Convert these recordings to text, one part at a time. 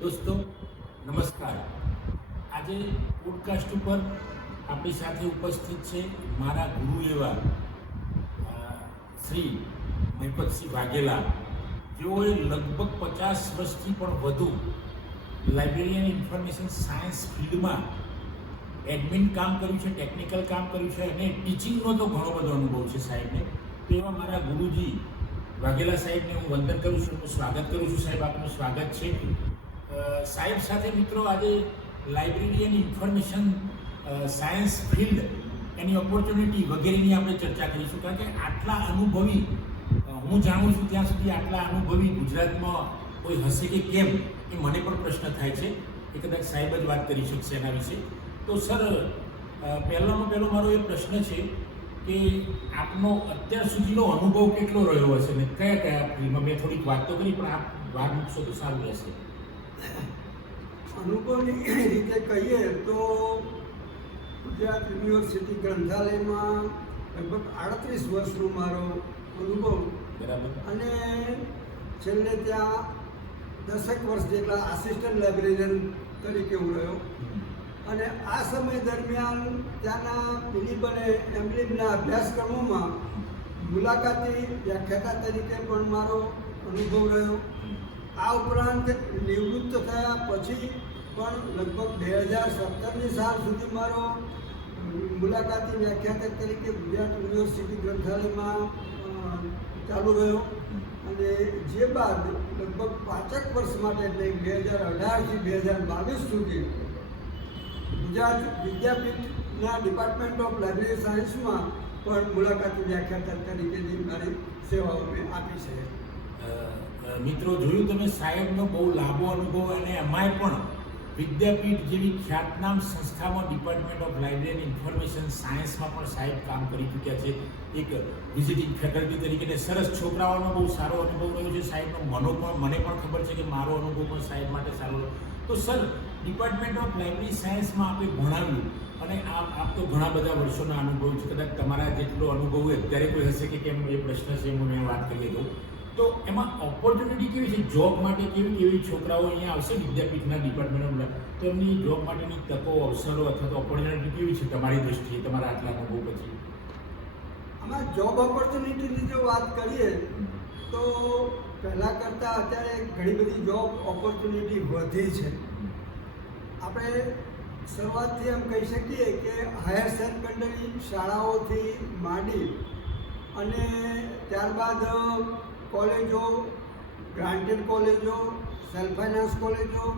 દોસ્તો નમસ્કાર. આજે પોડકાસ્ટ ઉપર આપણી સાથે ઉપસ્થિત છે મારા ગુરુ એવા શ્રી મહિપતસિંહ વાઘેલા, જેઓએ લગભગ 50 વર્ષથી પણ વધુ લાઇબ્રેરી એન્ડ ઇન્ફોર્મેશન સાયન્સ ફિલ્ડમાં એડમિન કામ કર્યું છે, ટેકનિકલ કામ કર્યું છે અને ટીચિંગનો તો ઘણો બધો અનુભવ છે સાહેબને. તો એવા મારા ગુરુજી વાઘેલા સાહેબને હું વંદન કરું છું, હું સ્વાગત કરું છું. સાહેબ, આપનું સ્વાગત છે. સાહેબ સાથે મિત્રો આજે library and information science field, any opportunity વગેરેની આપણે ચર્ચા કરીશું. કારણ કે આટલા અનુભવી, હું જાણું છું ત્યાં સુધી આટલા અનુભવી ગુજરાતમાં કોઈ હશે કે કેમ, એ મને પણ પ્રશ્ન થાય છે. એ કદાચ સાહેબ જ વાત કરી શકશે એના વિશે. તો સર, પહેલાંમાં પહેલો મારો એ પ્રશ્ન છે કે આપનો અત્યાર સુધીનો અનુભવ કેટલો રહ્યો હશે ને કયા કયા ફિલ્ડમાં? મેં થોડીક વાત તો કરી, પણ આપ વાત મૂકશો તો સારું રહેશે. અનુભવની રીતે કહીએ તો ગુજરાત યુનિવર્સિટી ગ્રંથાલયમાં લગભગ 38 વર્ષનો મારો અનુભવ. બરાબર. અને છેલ્લે ત્યાં 10 વર્ષ જેટલા આસિસ્ટન્ટ લાઇબ્રેરિયન તરીકે હું રહ્યો. અને આ સમય દરમિયાન ત્યાંના ફિલિપ અને એમ્બ્લિમના અભ્યાસક્રમોમાં મુલાકાતી વ્યાખ્યાતા તરીકે પણ મારો અનુભવ રહ્યો. આ ઉપરાંત નિવૃત્ત થયા પછી પણ લગભગ 2017ની સાલ સુધી મારો મુલાકાતી વ્યાખ્યાતા તરીકે ગુજરાત યુનિવર્સિટી ગ્રંથાલયમાં ચાલુ રહ્યો. અને જે બાદ લગભગ 5 વર્ષ માટે, એટલે 2018થી 2022 સુધી ગુજરાત વિદ્યાપીઠના ડિપાર્ટમેન્ટ ઓફ લાઇબ્રેરી સાયન્સમાં પણ મુલાકાતી વ્યાખ્યાતા તરીકેની મારી સેવાઓ મેં આપી છે. મિત્રો, જોયું તમે, સાહેબનો બહુ લાંબો અનુભવ, અને એમાંય પણ વિદ્યાપીઠ જેવી ખ્યાતનામ સંસ્થામાં department of library and information સાયન્સમાં પણ સાહેબ કામ કરી ચૂક્યા છે એક વિઝિટિંગ ફેકલ્ટી તરીકે. ને સરસ, છોકરાઓનો બહુ સારો અનુભવ રહ્યો છે સાહેબનો. મને પણ ખબર છે કે મારો અનુભવ પણ સાહેબ માટે સારો રહ્યો. તો સર, ડિપાર્ટમેન્ટ ઓફ લાઇબ્રેરી સાયન્સમાં આપણે ભણાવ્યું, અને આપ તો ઘણા બધા વર્ષોના અનુભવ છે. કદાચ તમારા જેટલો અનુભવ અત્યારે કોઈ હશે કે કેમ, એ પ્રશ્ન છે, હું મેં વાત કરી દઉં. તો એમાં ઓપોર્ચ્યુનિટી કેવી છે જોબ માટે? કેવી છોકરાઓ અહીંયા આવશે વિદ્યાપીઠના ડિપાર્ટમેન્ટ ઓફ લાઇબ્રેરી, તો એમની જોબ માટેની તકો, અવસરો અથવા તો ઓપોર્ચ્યુનિટી કેવી છે તમારી દૃષ્ટિએ, તમારા આટલા અનુભવ પછી? આમાં જોબ ઓપોર્ચ્યુનિટીની જો વાત કરીએ તો પહેલાં કરતાં અત્યારે ઘણી બધી જોબ ઓપોર્ચ્યુનિટી વધી છે. આપણે શરૂઆતથી એમ કહી શકીએ કે હાયર સેકન્ડરી શાળાઓથી માંડી અને ત્યારબાદ કોલેજો, ગ્રાન્ટેડ કોલેજો, સેલ્ફ ફાઇનાન્સ કોલેજો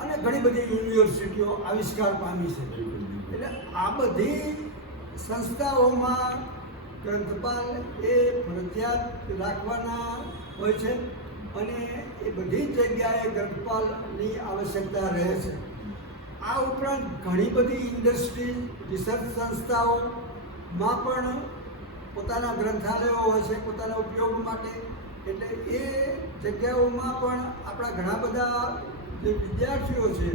અને ઘણી બધી યુનિવર્સિટીઓ આવિષ્કાર પામી છે. એટલે આ બધી સંસ્થાઓમાં ગ્રંથપાલ એ ફરજિયાત રાખવાના હોય છે, અને એ બધી જ જગ્યાએ ગ્રંથપાલની આવશ્યકતા રહે છે. આ ઉપરાંત ઘણી બધી ઇન્ડસ્ટ્રી, રિસર્ચ સંસ્થાઓમાં પણ પોતાના ગ્રંથાલયો હોય છે પોતાના ઉપયોગ માટે. એટલે એ જગ્યાઓમાં પણ આપણા ઘણા બધા જે વિદ્યાર્થીઓ છે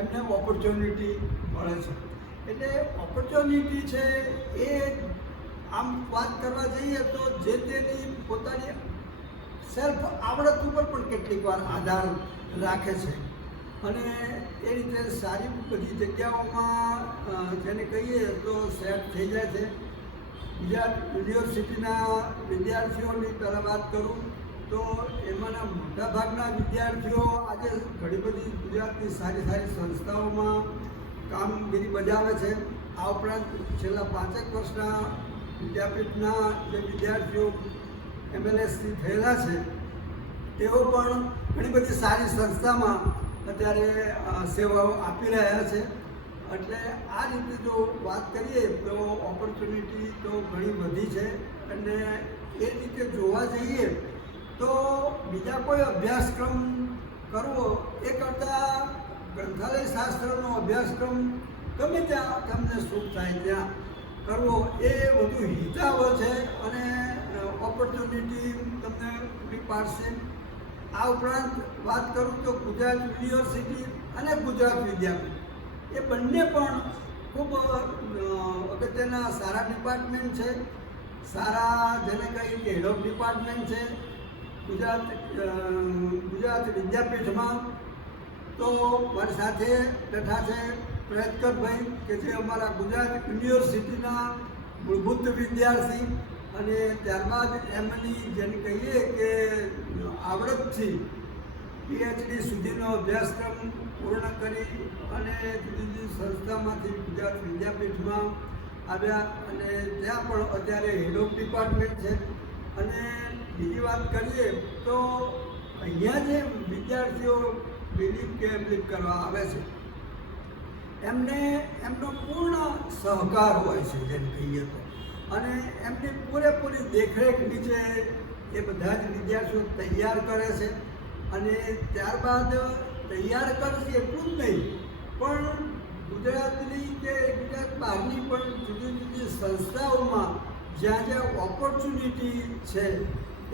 એમને ઓપોર્ચ્યુનિટી મળે છે. એટલે ઓપોર્ચ્યુનિટી છે એ આમ વાત કરવા જઈએ તો જે તેની પોતાની સેલ્ફ આવડત ઉપર પણ કેટલીક વાર આધાર રાખે છે. અને એ રીતે સારી બધી જગ્યાઓમાં જેને કહીએ તો સેટ થઈ જાય છે. ગુજરાત યુનિવર્સિટીના વિદ્યાર્થીઓની પહેલાં વાત કરું તો એમાંના મોટાભાગના વિદ્યાર્થીઓ આજે ઘણી બધી ગુજરાતની સારી સારી સંસ્થાઓમાં કામગીરી બજાવે છે. આ ઉપરાંત છેલ્લા 5 વર્ષના વિદ્યાપીઠના જે વિદ્યાર્થીઓ MLS થયેલા છે તેઓ પણ ઘણી બધી સારી સંસ્થામાં અત્યારે સેવાઓ આપી રહ્યા છે. એટલે આ રીતે જો વાત કરીએ તો ઓપોર્ચ્યુનિટી તો ઘણી વધી છે. અને એ રીતે જોવા જઈએ તો બીજા કોઈ અભ્યાસક્રમ કરવો એ કરતાં ગ્રંથાલય શાસ્ત્રનો અભ્યાસક્રમ ગમે ત્યાં તમને સુખ થાય ત્યાં કરવો એ વધુ હિતાવ છે અને ઓપોર્ચ્યુનિટી તમને પૂરી પાડશે. આ ઉપરાંત વાત કરું તો ગુજરાત યુનિવર્સિટી અને ગુજરાત વિદ્યાપીઠ એ બંને પણ ખૂબ અગત્યના સારા ડિપાર્ટમેન્ટ છે. સારા જેને કહીએ કે હેડ ઓફ ડિપાર્ટમેન્ટ છે. ગુજરાત વિદ્યાપીઠમાં તો મારી સાથે બેઠા છે પ્રયત્કરભાઈ કે જે અમારા ગુજરાત યુનિવર્સિટીના મૂળભૂત વિદ્યાર્થી અને ત્યારબાદ એમની જેને કહીએ કે આવડતથી PhD સુધીનો અભ્યાસક્રમ પૂર્ણ કરી અને જુદી જુદી સંસ્થામાંથી ગુજરાત વિદ્યાપીઠમાં આવ્યા અને ત્યાં પણ અત્યારે હેડ ઓફ ડિપાર્ટમેન્ટ છે. અને બીજી વાત કરીએ તો અહીંયા જે વિદ્યાર્થીઓ બિલીફ કે એમ્બલીફ કરવા આવે છે એમને એમનો પૂર્ણ સહકાર હોય છે જેમ કહીએ તો, અને એમની પૂરેપૂરી દેખરેખ નીચે એ બધા જ વિદ્યાર્થીઓ તૈયાર કરે છે. અને ત્યારબાદ તૈયાર કરશે એટલું જ નહીં પણ ગુજરાતની કે ગુજરાત બહારની પણ જુદી જુદી સંસ્થાઓમાં જ્યાં જ્યાં ઓપોર્ચ્યુનિટી છે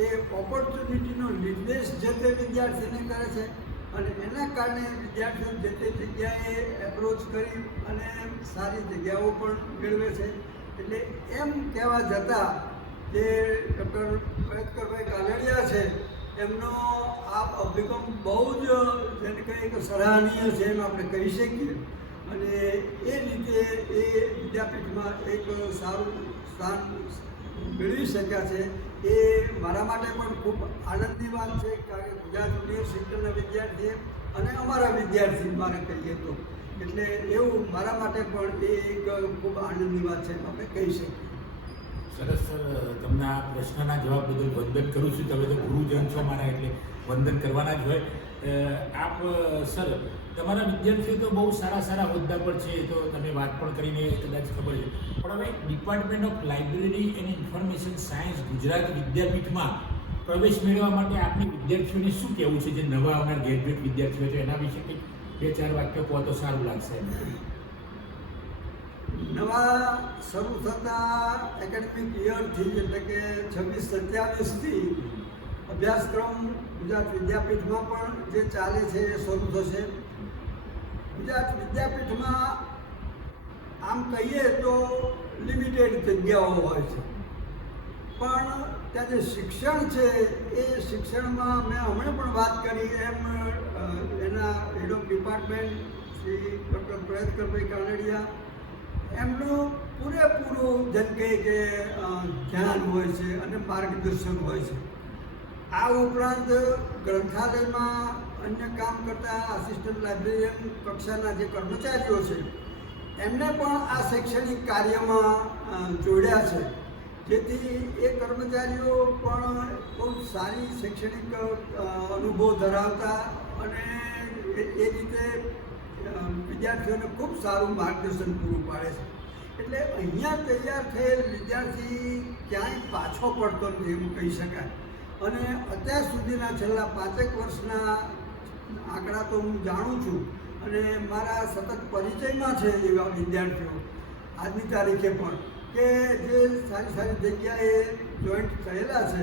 એ ઓપોર્ચ્યુનિટીનો નિર્દેશ જે તે વિદ્યાર્થીને કરે છે અને એના કારણે વિદ્યાર્થીઓ જે તે જગ્યાએ એપ્રોચ કરી અને સારી જગ્યાઓ પણ મેળવે છે. એટલે એમ કહેવા જતાં જે ડૉક્ટર પ્રયત્કરભાઈ કાલડિયા છે એમનો આ અભિગમ બહુ જ જેને કહીએ કે સરાહનીય છે એમ આપણે કહી શકીએ. અને એ રીતે એ વિદ્યાપીઠમાં એક સારું સ્થાન મેળવી શક્યા છે. એ મારા માટે પણ ખૂબ આનંદની વાત છે, કારણ કે ગુજરાત યુનિવર્સિટીના વિદ્યાર્થી અને અમારા વિદ્યાર્થી મારે કહીએ તો, એટલે એવું મારા માટે પણ એ એક ખૂબ આનંદની વાત છે આપણે કહી શકીએ. સરસ સર, તમને આ પ્રશ્નના જવાબ બદલ વંદન કરું છું. તમે તો ગુરુજન છો મારા, એટલે વંદન કરવાના જ હોય. આપ સર, તમારા વિદ્યાર્થીઓ તો બહુ સારા સારા હોદ્દા પર છે, તો તમે વાત પણ કરીને કદાચ ખબર છે. પણ હવે department of library and information science Gujarat વિદ્યાપીઠમાં પ્રવેશ મેળવવા માટે આપની વિદ્યાર્થીઓને શું કહેવું છે, જે નવા આવનાર ગ્રેજ્યુએટ વિદ્યાર્થીઓ છે એના વિશે કંઈક 2-4 વાક્યો કહો તો સારું લાગશે. નવા શરૂ થતા એકેડેમિક યરથી એટલે કે 26-27થી અભ્યાસક્રમ ગુજરાત વિદ્યાપીઠમાં પણ જે ચાલે છે એ શરૂ થશે. ગુજરાત વિદ્યાપીઠમાં આમ કહીએ તો લિમિટેડ જગ્યાઓ હોય છે, પણ ત્યાં જે શિક્ષણ છે એ શિક્ષણમાં મેં હમણાં પણ વાત કરી એમ એના head of department Shri doctor પ્રયત્કરભાઈ કાનડિયા એમનું પૂરેપૂરું જેમ કે ધ્યાન હોય છે અને માર્ગદર્શન હોય છે. આ ઉપરાંત ગ્રંથાલયમાં અન્ય કામ કરતા આસિસ્ટન્ટ લાઇબ્રેરિયન કક્ષાના જે કર્મચારીઓ છે એમને પણ આ શૈક્ષણિક કાર્યમાં જોડ્યા છે, જેથી એ કર્મચારીઓ પણ બહુ સારી શૈક્ષણિક અનુભવ ધરાવતા અને એ રીતે વિદ્યાર્થીઓને ખૂબ સારું માર્ગદર્શન પૂરું પાડે છે. એટલે અહીંયા તૈયાર થયેલ વિદ્યાર્થી ક્યાંય પાછો પડતો નથી એમ કહી શકાય. અને અત્યાર સુધીના છેલ્લા 5 વર્ષના આંકડા તો હું જાણું છું અને મારા સતત પરિચયમાં છે એવા વિદ્યાર્થીઓ આજની તારીખે પણ કે જે સારી સારી જગ્યાએ જોઈન્ટ થયેલા છે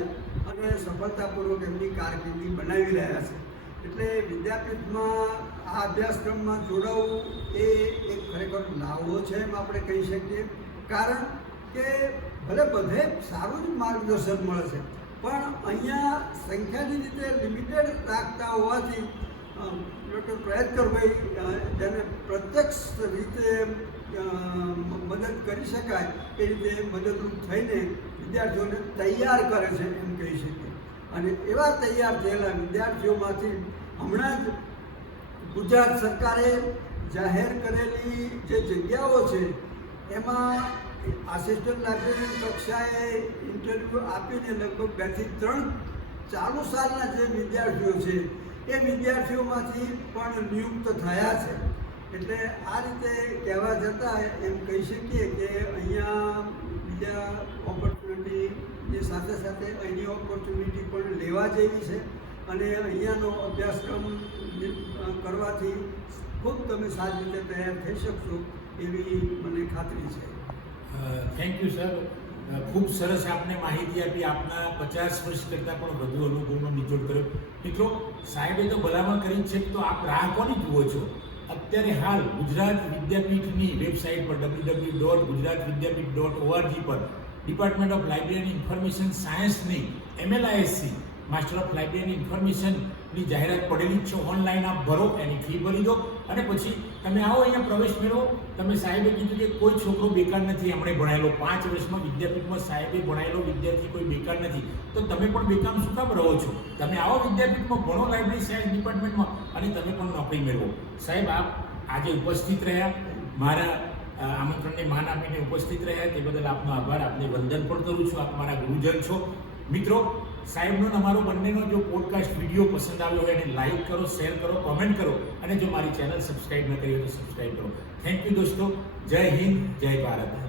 અને સફળતાપૂર્વક એમની કારકિર્દી બનાવી રહ્યા છે. એટલે વિદ્યાપીઠમાં આ અભ્યાસક્રમમાં જોડાવવું એ એક ખરેખર લાવો છે એમ આપણે કહી શકીએ. કારણ કે ભલે બધે સારું જ માર્ગદર્શન મળે છે, પણ અહીંયા સંખ્યાની રીતે લિમિટેડ રાખતા હોવાથી ડૉક્ટર પ્રયત્કરભાઈ જેને પ્રત્યક્ષ રીતે મદદ કરી શકાય એ રીતે મદદરૂપ થઈને વિદ્યાર્થીઓને તૈયાર કરે છે એમ કહી શકીએ. અને એવા તૈયાર થયેલા વિદ્યાર્થીઓમાંથી હમણાં જ ગુજરાત સરકારે જાહેર કરેલી જે જગ્યાઓ છે એમાં આસિસ્ટન્ટ લાઇબ્રેરિયન કક્ષાએ ઇન્ટરવ્યૂ આપીને લગભગ 2 થી 3 ચાલુ સાલના જે વિદ્યાર્થીઓ છે એ વિદ્યાર્થીઓમાંથી પણ નિયુક્ત થયા છે. એટલે આ રીતે કહેવા જતાં એમ કહી શકીએ કે અહીંયા બીજા ઓપોર્ચ્યુનિટીની સાથે સાથે અહીંની ઓપોર્ચ્યુનિટી પણ લેવા જેવી છે અને અહીંયાનો અભ્યાસક્રમ કરવાથી ખૂબ તમે સારી રીતે તૈયાર થઈ શકશો એવી મને ખાતરી છે. થેન્ક યુ સર, ખૂબ સરસ આપને માહિતી આપી. આપના 50 વર્ષ કરતાં પણ વધુ અનુભવનો નિચોડ કર્યો. મિત્રો, સાહેબે તો ભલામણ કરી છે, તો આપ રાહ કોની જુઓ છો? અત્યારે હાલ ગુજરાત વિદ્યાપીઠની વેબસાઇટ પર www.gujaratvidyapith.org પર department of library and information સાયન્સની MLISC માસ્ટર ઓફ લાઇબ્રેરી ઇન્ફોર્મેશનની જાહેરાત પડેલી જ છે. ઓનલાઈન આપ ભરો, એની ફી ભરી દો અને પછી તમે આવો, અહીંયા પ્રવેશ મેળવો. તમે સાહેબે કીધું કે કોઈ છોકરો બેકાર નથી, એમણે ભણાયેલો 5 વર્ષમાં વિદ્યાપીઠમાં સાહેબે ભણાયેલો વિદ્યાર્થી કોઈ બેકાર નથી. તો તમે પણ બેકાર શું કામ રહો છો? તમે આવો વિદ્યાપીઠમાં, ભણો લાઇબ્રેરી સાયન્સ ડિપાર્ટમેન્ટમાં અને તમે પણ નોકરી મેળવો. સાહેબ, આપ આજે ઉપસ્થિત રહ્યા, મારા આમંત્રણને માન આપીને ઉપસ્થિત રહ્યા તે બદલ આપનો આભાર. આપને વંદન પણ કરું છું. આપ મારા ગુરુજન છો. મિત્રો, સાહેબનો અને અમારો બંનેનો જો પોડકાસ્ટ વિડીયો પસંદ આવ્યો હોય એને લાઈક કરો, શેર કરો, કોમેન્ટ કરો અને જો મારી ચેનલ સબસ્ક્રાઈબ ન કરી હોય તો સબસ્ક્રાઈબ કરો. થેન્ક યુ દોસ્તો. જય હિન્દ, જય ભારત.